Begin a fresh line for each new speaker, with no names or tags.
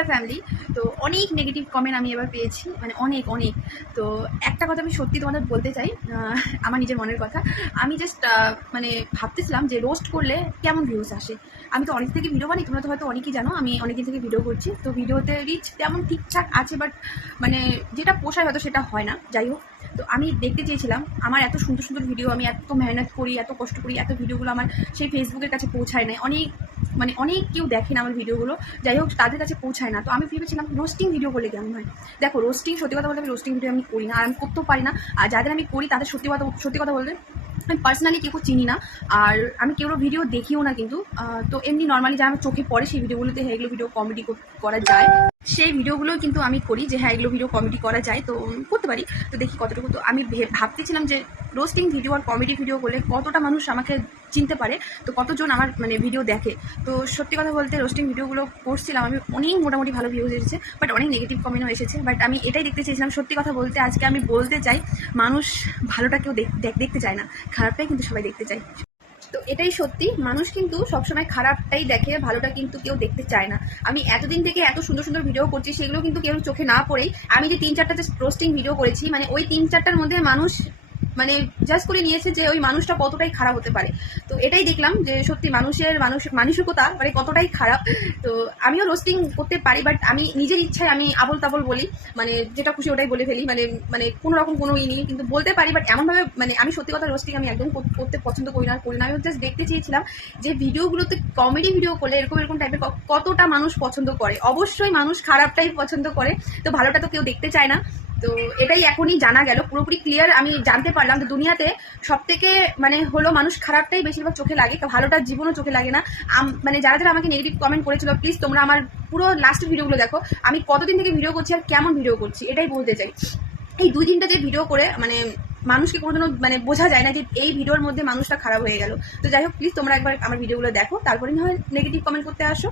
Hello family তো অনেক negative comment আমি এবার পেয়েছি মানে অনেক অনেক। তো একটা কথা আমি সত্যি তোমাদের বলতে চাই আমার নিজের মনের কথা। আমি জাস্ট মানে ভাবতেছিলাম যে রোস্ট করলে কেমন ভিউজ আসে? আমি তো অনেক থেকে ভিডিও বানি তোমরা তো হয়তো অনেকেই জানো, আমি অনেকদিন থেকে ভিডিও করছি। তো ভিডিওতে রিচ তেমন ঠিকঠাক আছে বাট মানে যেটা পোষায় হয়তো সেটা হয় না, যাই হোক। তো আমি দেখতে চেয়েছিলাম, আমার এত সুন্দর সুন্দর ভিডিও আমি এত মেহনত করি, এত কষ্ট করি, এত ভিডিওগুলো আমার সেই ফেসবুকের কাছে পৌঁছায় নাই। অনেক মানে অনেক কেউ দেখেন আমার ভিডিওগুলো। যাই হোক, তাদের কাছে পৌঁছায় না। তো আমি ভেবেছিলাম রোস্টিং ভিডিও করলে কেমন হয়? দেখো রোস্টিং সত্যি কথা বলতে আমি রোস্টিং ভিডিও আমি করি না, আর আমি করতেও পারি না। আর যাদের আমি করি, তাদের সত্যি কথা সত্যি কথা বলতে আমি পার্সোনালি কেউ চিনি না। আর আমি কেউ ভিডিও দেখিও না কিন্তু। তো এমনি নর্মালি যা আমার চোখে পড়ে সেই ভিডিওগুলোতে এগুলো ভিডিও কমেডি করা যায়। সেই ভিডিওগুলো কিন্তু আমি করি যে হ্যাঁ এগুলো ভিডিও কমেডি করা যায়, তো করতে পারি। তো দেখি কতটুকু। তো আমি ভাবতেছিলাম যে রোস্টিং ভিডিও আর কমেডি ভিডিও করলে কতটা মানুষ আমাকে চিনতে পারে, তো কতজন আমার মানে ভিডিও দেখে। তো সত্যি কথা বলতে রোস্টিং ভিডিওগুলো করছিলাম আমি, অনেক মোটামুটি ভালো ভিউজ এসেছে বাট অনেক নেগেটিভ কমেন্টও এসেছে। বাট আমি এটাই দেখতে চেয়েছিলাম, সত্যি কথা বলতে আজকে আমি বলতে চাই, মানুষ ভালোটা কেউ দেখ- দেখ- দেখতে চায় না, খারাপটাই কিন্তু সবাই দেখতে চায়। তো এটাই সত্যি। মানুষ কিন্তু সবসময় খারাপটাই দেখে, ভালোটা কিন্তু কেউ দেখতে চায় না। আমি এতদিন থেকে এত সুন্দর সুন্দর ভিডিও করছি, সেগুলো কিন্তু কেউ চোখে না পড়েই। আমি যে তিন চারটা জাস্ট রোস্টিং ভিডিও করেছি মানে ওই তিন চারটার মধ্যে মানুষ মানে জাস্ট করে নিয়েছে যে ওই মানুষটা কতটাই খারাপ হতে পারে। তো এটাই দেখলাম যে সত্যি মানুষের মানুষ, মানসিকতা মানে কতটাই খারাপ। তো আমিও রোস্টিং করতে পারি বাট আমি নিজের ইচ্ছায় আমি আবল তাবল বলি মানে যেটা খুশি ওটাই বলে ফেলি। মানে মানে কোনো রকম কোনো ই নেই, কিন্তু বলতে পারি বাট এমনভাবে মানে আমি সত্যি কথা রোস্টিং আমি একদম করতে পছন্দ করি না করি না। আমি জাস্ট দেখতে চেয়েছিলাম যে ভিডিওগুলোতে কমেডি ভিডিও করলে এরকম এরকম টাইপের কতটা মানুষ পছন্দ করে। অবশ্যই মানুষ খারাপটাই পছন্দ করে, তো ভালোটা তো কেউ দেখতে চায় না। তো এটাই এখনই জানা গেল। পুরোপুরি ক্লিয়ার আমি জানতে পারলাম যে দুনিয়াতে সব থেকে মানে হলো মানুষ খারাপটাই বেশিরভাগ চোখে লাগে, তো ভালোটা জীবনও চোখে লাগে না। মানে যারা যারা আমাকে নেগেটিভ কমেন্ট করেছিল প্লিজ তোমরা আমার পুরো লাস্ট ভিডিওগুলো দেখো। আমি কতদিন থেকে ভিডিও করছি আর কেমন ভিডিও করছি, এটাই বলতে চাই। এই দুই দিনটা যে ভিডিও করে মানে মানুষকে কোনোদিনও মানে বোঝা যায় না যে এই ভিডিওর মধ্যে মানুষটা খারাপ হয়ে গেল। তো যাই হোক প্লিজ তোমরা একবার আমার ভিডিওগুলো দেখো। তারপরে নেগেটিভ কমেন্ট করতে আসো।